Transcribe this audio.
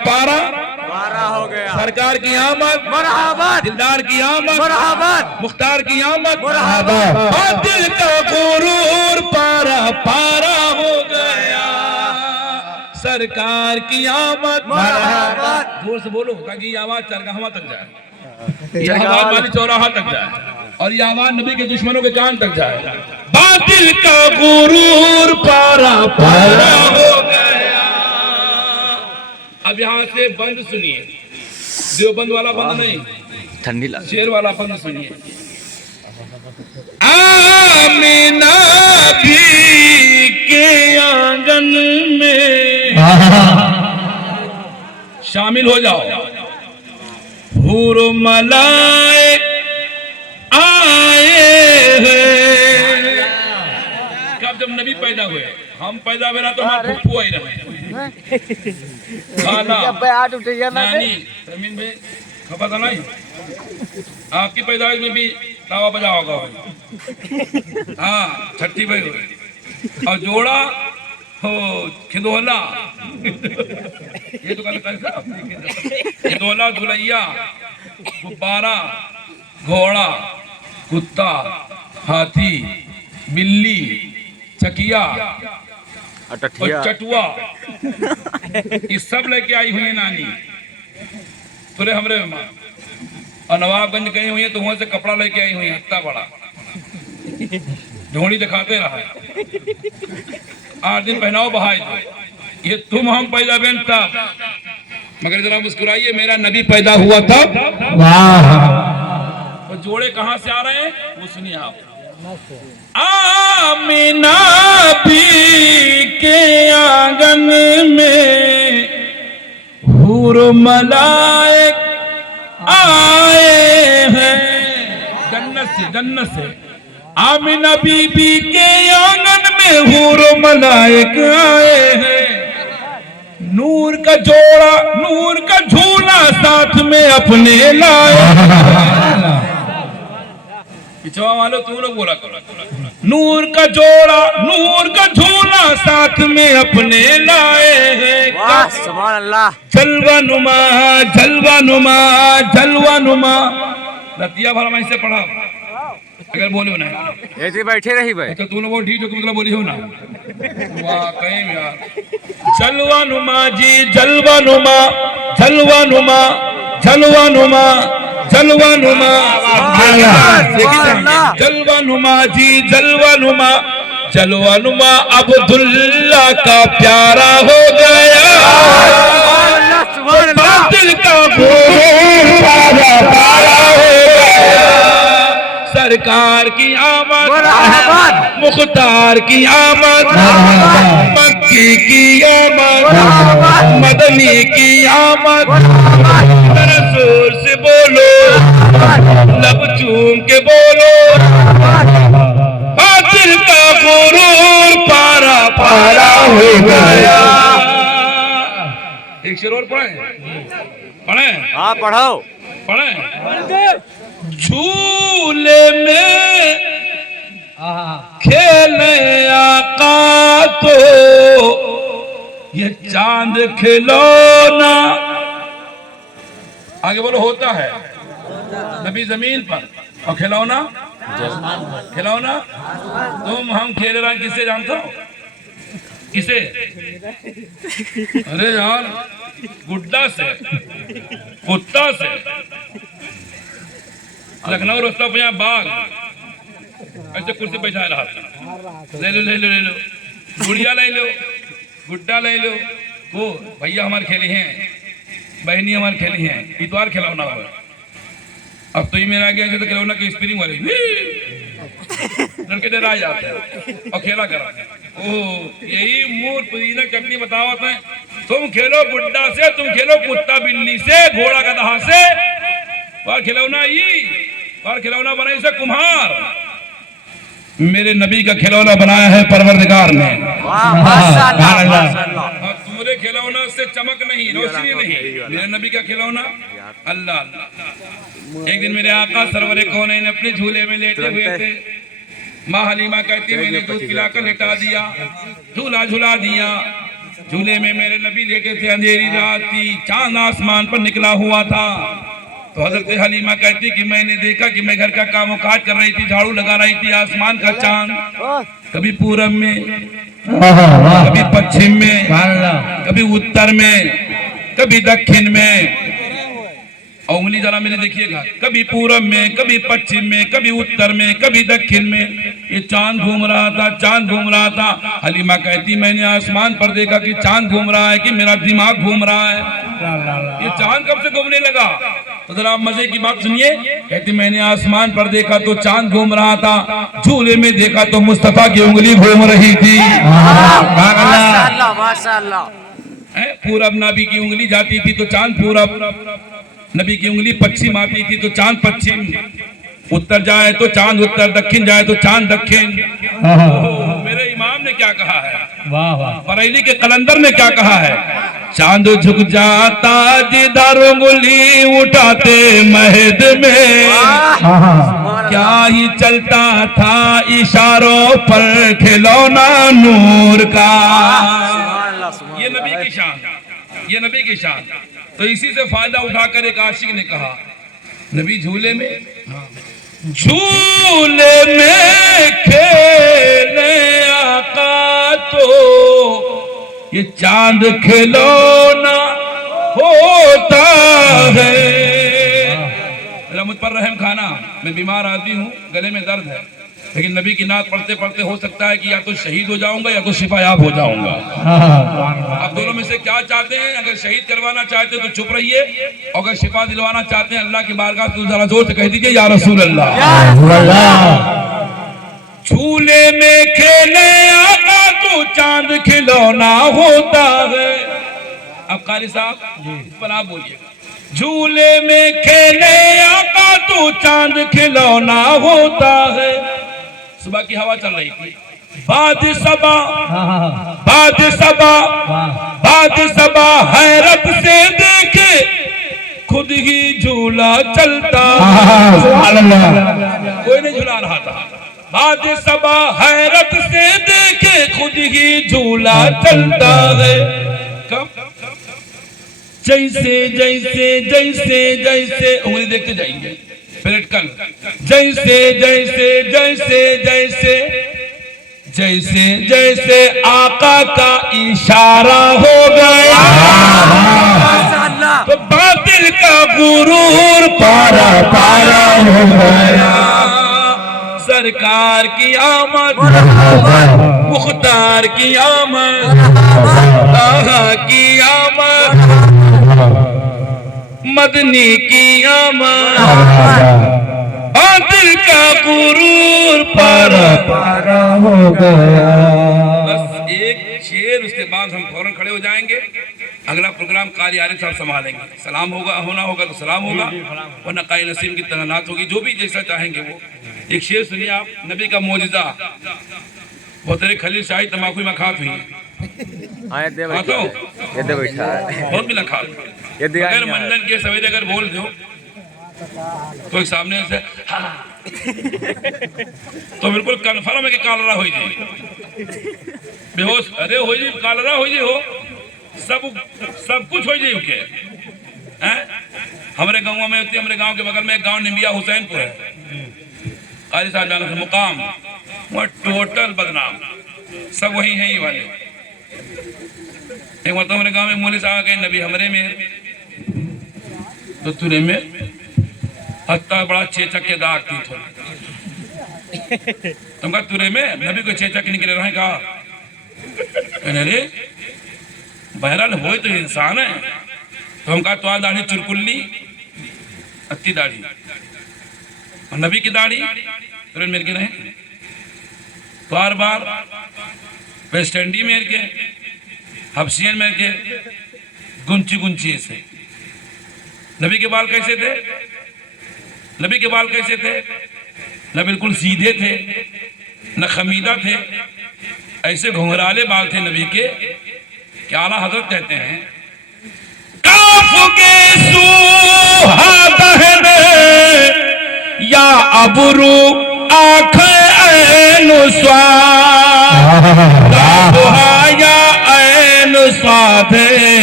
पारा 12 हो गया। सरकार की आमद मरहबत, दिलदार की आमद मरहबत, मुख्तार की आमद मरहबत। दिल का गुरूर पारा पारा हो गया सरकार की आमद मरहबत। जोर से बोलो ताकि ये आवाज चरगाहवा तक जाए, ये आवाज वाली चौराहा तक जाए और ये आवाज नबी के दुश्मनों के कान तक जाए। बातिल का गुरूर पारा पारा हो गया। अब यहाँ से बंद सुनिए, देवबंद वाला बंद नहीं, ठंडी शेर वाला बंद सुनिए। आमीना भी के आंगन में शामिल हो जाओ, हूर मलाए आए हैं। कब जब नबी पैदा हुए, हम पैदा हुए ना तो हमारे फुफ्फू आई रहे खाला नानी जमीन में खबर था नहीं। आपकी पैदाइश में भी तावा बजा होगा हाँ, छठी भाई हुए और जोड़ा हो खिंदोला ये तो कल खिंदोला धुलैया गुब्बारा घोड़ा कुत्ता हाथी बिल्ली चकिया और चटुआ ये सब लेके आई हुई है नानी तुरे हमरे में। और नवाबगंज गई हुई है तो वहां से कपड़ा लेके आई हुई है हत्ता बड़ा ढोड़ी दिखाते रहा 8 दिन पहनाओ बहाई दो। ये तुम हम पैदा बेन तब, मगर जरा मुस्कुराइए, मेरा नबी पैदा हुआ तब। तो जोड़े कहां से आ रहे हैं वो सुनिए आप। आमीना भी के आंगन में हूर मलाइक आए हैं जन्नत से आमीना बीबी के आंगन में हूर मलाइक आए हैं। नूर का जोड़ा नूर का झूला साथ में अपने लाए। पिछवा वालों तुम लोग बोला नूर का जोड़ा नूर का झूला साथ में अपने लाए हैं। सुभान अल्लाह। जलवा नुमा जलवा नुमा जलवा नुमा रतिया भरा मैं से पढ़ा अगर बोले ना ऐसे बैठे रही भाई तो तुम लोग ठीक हो मतलब बोली हो ना वाह कहीं यार। जलवा नुमा जी जलवा नुमा जलवा नुमा जलवा नुमा जलवा नुमा जलवा नुमा जी जलवा नुमा जलवा नुमा अब्दुल्ला का प्यारा हो गया। बातिल का प्यारा प्यारा हो गया। सरकार की आमद मुख्तार की आमद मक्की की आमद मदनी की आमद। जोर से बोलो लब चूम के बोलो बातिल का गुरूर पारा पारा हो गया। एक शेर और पढ़े हाँ पढ़ो पढ़े। झूले में खेले आका तो ये चांद खिलौना। आगे बोलो होता है नबी जमीन पर और खिलौना खिलौना तुम हम खेल रहे हैं किससे जानते हो किसे? अरे यार गुड्डा से कुत्ता से। लखनऊ रास्ता पे बाग ऐसे कुर्सी बैठा रहा ले लो ले लो ले लो गुड़िया ले लो गुड्डा ले लो। वो भैया हमारे खेली हैं बहनी हमारे खेली हैं इतवार खिलौना हुआ। अब तो ही मेरा गया तो खिलौना की स्प्रिंग वाली लड़के डरा जाते हैं और खेला करा। ओह यही मूर पुदीना चटनी बताओ है। तुम खेलो गुड्डा से तुम खेलो कुत्ता बिल्ली से घोड़ा गधा से और खिलौना और खिलौना बनाई से कुम्हार। मेरे नबी का खिलौना बनाया है परवरदिगार ने। तुम्हारे खिलौना से चमक नहीं रोशनी नहीं, मेरे नबी का खिलौना अल्लाह अल्लाह। एक दिन मेरे आका सरवरे कौनैन अपने झूले में लेटे हुए थे। माँ हलीमा कहती मैंने दूध पिलाकर लेटा दिया झूला झुला दिया झूले में मेरे नबी लेटे थे, अंधेरी रात थी, चांद आसमान पर निकला हुआ था। तो हजरत हलीमा कहती कि मैंने देखा कि मैं घर का काम काज कर रही थी, झाड़ू लगा रही थी, आसमान का चांद कभी पूरब में, कभी पश्चिम में, कभी उत्तर में, कभी दक्षिण में, और उंगली जरा मेरे देखिएगा, कभी पूरब में, कभी पश्चिम में, कभी उत्तर में, कभी दक्षिण में, ये चांद घूम रहा था, चांद घूम रहा था। हलीमा कहती मैंने आसमान पर देखा कि चांद घूम रहा है कि मेरा दिमाग घूम रहा है, ये चांद कब से घूमने लगा? तो जरा आप मजे की बात सुनिए। कहती मैंने आसमान पर देखा तो चांद घूम रहा था, झूले में देखा तो मुस्तफा की उंगली घूम रही थी। माशाअल्लाह माशाअल्लाह। पूरब नबी की उंगली जाती थी तो चांद पूरब, नबी की उंगली पश्चिम आती थी तो चांद पश्चिम, उत्तर जाए तो चांद उत्तर, दक्षिण जाए तो चांद दक्षिण। मेरे इमाम ने क्या कहा है, वाह वाह, बरेली के कलंदर ने क्या कहा है, चांद झुक जाता जिधर उंगली उठाते महद में, क्या ही चलता था इशारों पर खिलौना नूर का। ये नबी की शान, ये नबी की शान। तो इसी से फायदा उठाकर एक आशिक ने कहा, नबी झूले में, झूले में खेले आका तो ये चांद खिलौना होता है। मुझ पर रहम खाना, मैं बीमार आदमी हूँ, गले में दर्द है, लेकिन नबी की नात पढ़ते पढ़ते हो सकता है कि या तो शहीद हो जाऊंगा या तो शिफायाब हो जाऊंगा। आप दोनों में से क्या चाहते हैं? अगर शहीद करवाना चाहते हैं तो चुप रहिए, और अगर शिफा दिलवाना चाहते हैं अल्लाह की बारगाह तो जरा जोर से कह दीजिए या रसूल अल्लाह। झूले में खेले आका तो चांद खिलौना होता है। अब कारी साहब पर आप बोलिए, झूले में खेले आका तो चांद खिलौना होता है। सुबह की हवा चल रही थी, बाद सबा, बाद सबा, बाद सबा हैरत से देखे खुद ही झूला चलता, कोई नहीं झूला रहा था। बाद सबा हैरत से देखे खुद ही झूला चलता है। कब? जैसे जैसे जैसे जैसे उंगली देखते जाएंगे, प्रैक्टिकल, जैसे जैसे जैसे जैसे जैसे जैसे आका का इशारा हो गया तो बातिल का गुरूर पारा पारा हो गया। सरकार की आमद, मुख्तार की आमद, आहा की आमद, मदनी की आमद, बातिल का गुरूर पारा पारा हो गया। बस एक शेर, उसके बाद हम फौरन खड़े हो जाएंगे। अगला प्रोग्राम कारी आरिफ साहब संभालेंगे। सलाम होगा, होना होगा तो सलाम होगा, वरना काई नसीम की तनानात होगी, जो भी जैसा चाहेंगे वो। एक शेर सुनिए आप, नबी का मोजिजा। वो तेरे खलील शाही तमाकू में खात हुई बहुत भी ना खा, अगर मंडन के सवेरे अगर बोल दो तो एक सामने से तो बिल्कुल कन्फर्म है कि कालरा हो जाए, बेहोश, अरे हो जाए, कालरा हो जाए, हो सब कुछ हो जाए के। हमारे गाँव में होती है, हमारे गांव के बगल में एक गांव निमिया हुसैनपुर है, कारी साहब जाना मुकाम, वह टोटल बदनाम, सब वही है ये वाले। एक मतलब हमारे गांव में मौलवी साहब गए, नबी हमरे में तो तुरे में हत्ता बड़ा चेचक के दाग थी थोड़ा, तुमका तुरे में नबी को चेचक निकले रहे, कहा अरे बहरहाल हो तो इंसान है। तो हम कहा तो दाढ़ी चुरकुल्ली, अत्ती दाढ़ी, और नबी की दाढ़ी तुरंत मेरे के रहे, बार बार वेस्ट इंडी मेरे के, हफ्सियन मेरे के, गुंची गुंची से। नबी के बाल कैसे थे? नबी के बाल कैसे थे? न बिल्कुल सीधे थे, न खमीदा थे, ऐसे घुंघराले बाल थे नबी के। क्या आला हजरत कहते हैं, काफुगे सुहादहने या अबरू आँखें ऐन स्वाद, या ऐन राधे